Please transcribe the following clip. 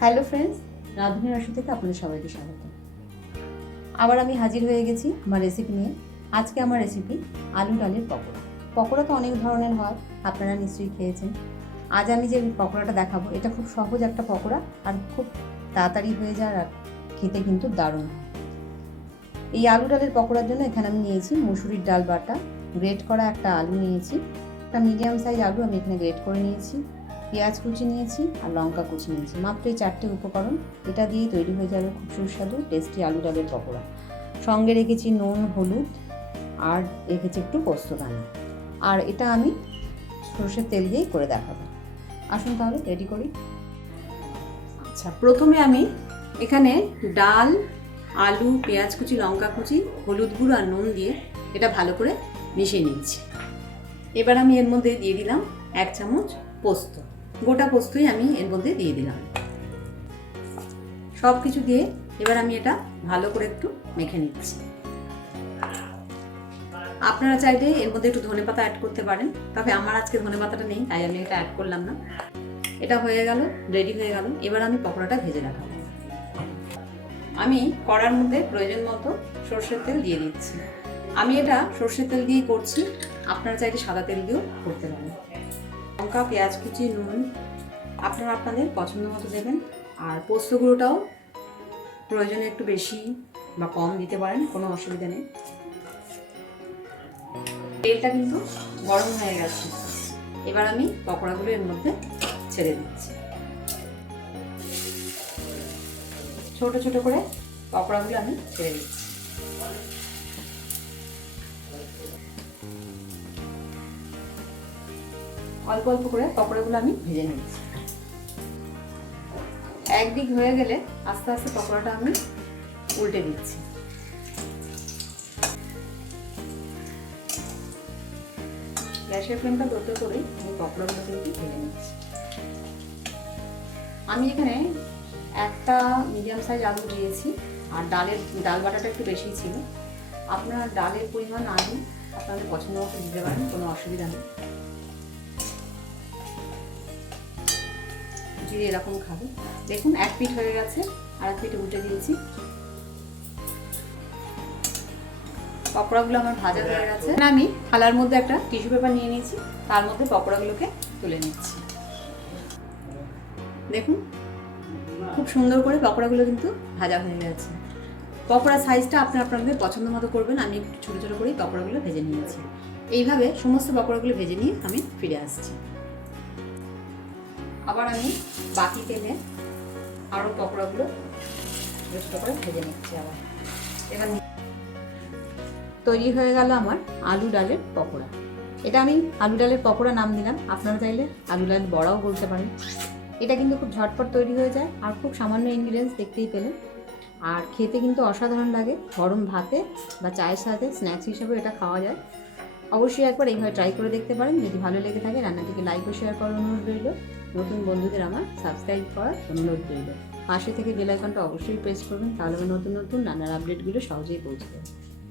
Hello friends রাঁধুনি রাসু থেকে আপনাদের সবাইকে স্বাগত। আবার আমি হাজির হয়ে গেছি আমার রেসিপি নিয়ে। আজকে আমার রেসিপি আলু ডালের পকোড়া। পকোড়া তো অনেক ধরনের হয়, আপনারা নিশ্চয়ই খেয়েছেন। আজ আমি যে পকোড়াটা দেখাবো, এটা খুব সহজ একটা পকোড়া আর খুব তাড়াতাড়ি হয়ে যায় আর খেতে কিন্তু দারুণ। এই আলু ডালের পকোড়ার জন্য এখানে আমি নিয়েছি মুসুরির ডাল বাটা। গ্রেট করা একটা আলু নিয়েছি, একটা মিডিয়াম সাইজ আলু আমি এখানে গ্রেট করে নিয়েছি। পেঁয়াজ কুচি নিয়েছি আর লঙ্কা কুচি নিয়েছি। মাত্র এই চারটে উপকরণ, এটা দিয়েই তৈরি হয়ে যাবে খুব সুস্বাদু, টেস্টি আলু ডালের পকোড়া। সঙ্গে রেখেছি নুন, হলুদ আর রেখেছি একটু পোস্ত দানা। আর এটা আমি সর্ষের তেল দিয়েই করে দেখাবো। আসুন তাহলে রেডি করি। আচ্ছা প্রথমে আমি এখানে ডাল, আলু, পেঁয়াজ কুচি, লঙ্কা কুচি, হলুদ গুঁড়ো আর নুন দিয়ে এটা ভালো করে মিশিয়ে নিচ্ছি এবার আমি এর মধ্যে দিয়ে দিলাম এক চামচ পোস্ত। গোটা পোস্তই আমি এর মধ্যে দিয়ে দিলাম। সব কিছু দিয়ে এবার আমি এটা ভালো করে একটু মেখে নিচ্ছি। আপনারা চাইলে এর মধ্যে একটু ধনে পাতা অ্যাড করতে পারেন। তবে আমার আজকে ধনে পাতাটা নেই, তাই আমি এটা অ্যাড করলাম না। এটা হয়ে গেল রেডি হয়ে গেল। এবার আমি পকোড়াটা ভেজে রাখাবো। আমি কড়ার মধ্যে প্রয়োজন মতো সর্ষের তেল দিয়ে দিচ্ছি। আমি এটা সর্ষের তেল দিয়েই করছি। আপনারা চাইলে সাদা তেল দিয়েও করতে পারেন। লঙ্কা, পেঁয়াজ কুচি, নুন, আপনারা আপনাদের পছন্দ মতো দেবেন। আর পোস্ত গুঁড়োটাও প্রয়োজনে একটু বেশি বা কম দিতে পারেন, কোনো অসুবিধা নেই। তেলটা কিন্তু গরম হয়ে গেছে। এবার আমি পকোড়াগুলো এর মধ্যে ছেড়ে দিচ্ছি। ছোট ছোট করে পকোড়াগুলো আমি ছেড়ে দিচ্ছি। অল্প অল্প করে পকোড়াগুলো আমি ভেজে নিচ্ছি। একদিক হয়ে গেলে আস্তে আস্তে পকোড়াটা আমি উল্টে দিচ্ছি। গ্যাসের ফ্লেমটা দোতে করেই আমি পকোড়াগুলো কিন্তু ভেজে নিচ্ছি। আমি এখানে একটা মিডিয়াম সাইজ আলু দিয়েছি, আর ডালের, ডাল বাটাটা একটু বেশি ছিল। আপনার ডালের পরিমাণ আলু আপনাদের পছন্দ মতো দিতে পারেন, কোনো অসুবিধা নেই। যদি এরকম খাবে। দেখুন, এক পিঠ হয়ে গেছে আর এক পিঠে উল্টে দিয়েছি। পকোড়াগুলো আমার ভাজা হয়ে গেছে। আমি থালার মধ্যে একটা টিস্যু পেপার নিয়ে নিয়েছি। তার মধ্যে পকোড়াগুলোকে তুলে নিচ্ছি। দেখুন, খুব সুন্দর করে পকোড়াগুলো কিন্তু ভাজা হয়ে গেছে। পকোড়া সাইজটা আপনার আপনাদের পছন্দ মতো করবেন। আমি একটু ছোটো ছোটো করেই পকোড়াগুলো ভেজে নিয়েছি। এইভাবে সমস্ত পকোড়াগুলো ভেজে নিয়ে আমি ফিরে আসছি। আবার আমি বাকি তেলে আরও পকোড়াগুলো করে ভেজে নিচ্ছি আবার। এবার তৈরি হয়ে গেল আমার আলু ডালের পকোড়া। এটা আমি আলু ডালের পকোড়া নাম দিলাম। আপনারা চাইলে আলু ডাল বড়াও বলতে পারেন। এটা কিন্তু খুব ঝটপট তৈরি হয়ে যায় আর খুব সামান্য ইনগ্রিডিয়েন্টস দেখতেই পেলেন। আর খেতে কিন্তু অসাধারণ লাগে। গরম ভাতে বা চায়ের সাথে স্ন্যাক্স হিসেবে এটা খাওয়া যায়। অবশ্যই একবার এইভাবে ট্রাই করে দেখতে পারেন। যদি ভালো লেগে থাকে, রান্নাটিকে লাইক ও শেয়ার করার অনুরোধ রইল। নতুন বন্ধুদের আমার সাবস্ক্রাইব করার অনুরোধ রইল। পাশে থেকে বেল আইকনটা অবশ্যই প্রেস করবেন। তাহলে নতুন নতুন রান্নার আপডেটগুলো সহজেই পৌঁছে যাবে।